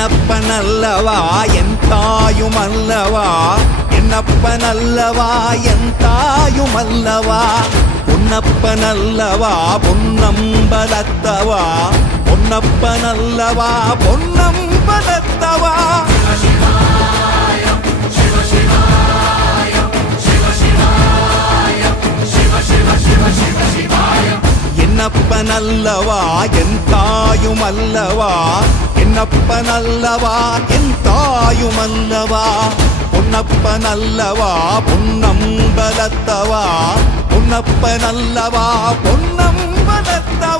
என்னப்பனல்லவா என் தாயுமல்லவா, என்னப்பனல்லவா என் தாயுமல்லவா, பொன்னப்பனல்லவா பொன்னம்பலத்தவா, பொன்னப்பனல்லவா பொன்னம்பலத்தவா. என்னப்பனல்லவா என் தாயுமல்லவா, என்னப்பனல்லவா என் தாயுமல்லவா, பொன்னப்பனல்லவா பொன்னம்பலத்தவா, பொன்னப்பனல்லவா பொன்னம்பலத்தவா.